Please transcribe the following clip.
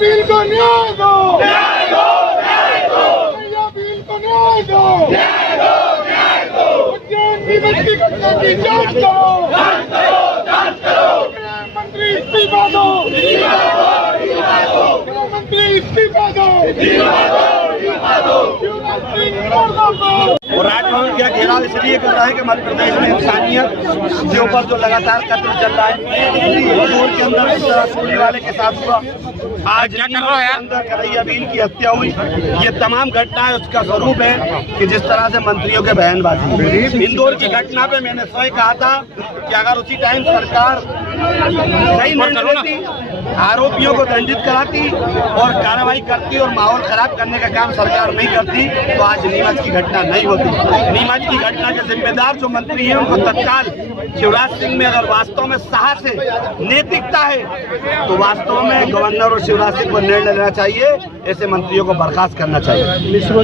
Bill को न्याय दो, न्याय दो, न्याय दो। भैया बिल को न्याय दो, न्याय दो, न्याय दो। उज्जैन नीमच की घटना की जांच करो, जांच करो, जांच करो। गृहमंत्री इस्तीफा दो, इस्तीफा दो, इस्तीफा दो। गृहमंत्री इस्तीफा दो, इस्तीफा दो, इस्तीफा दो। शिवराज सिंह मुर्दाबाद। और राजभवन क्या घेराव इसलिए कर रहा है कि मध्य प्रदेश में इंसानियत के ऊपर जो लगातार कत्ल चल रहा है, इंदौर के अंदर सोने वाले के साथ हुआ, आज अंदर करैया बील की हत्या हुई, ये तमाम घटनाएं उसका स्वरूप है कि जिस तरह से मंत्रियों के बयानबाजी। इंदौर की घटना पे मैंने स्वयं कहा था कि अगर उसी टाइम सरकार सही निर्णय लेती, आरोपियों को दंडित कराती और कार्रवाई करती और माहौल खराब करने का काम सरकार नहीं करती, तो आज नीमच की घटना नहीं होती। नीमच की घटना के जिम्मेदार जो मंत्री हैं उनको तत्काल शिवराज सिंह में अगर वास्तव में साहस है, नैतिकता है, तो वास्तव में गवर्नर और शिवराज सिंह को निर्णय लेना चाहिए, ऐसे मंत्रियों को बर्खास्त करना चाहिए।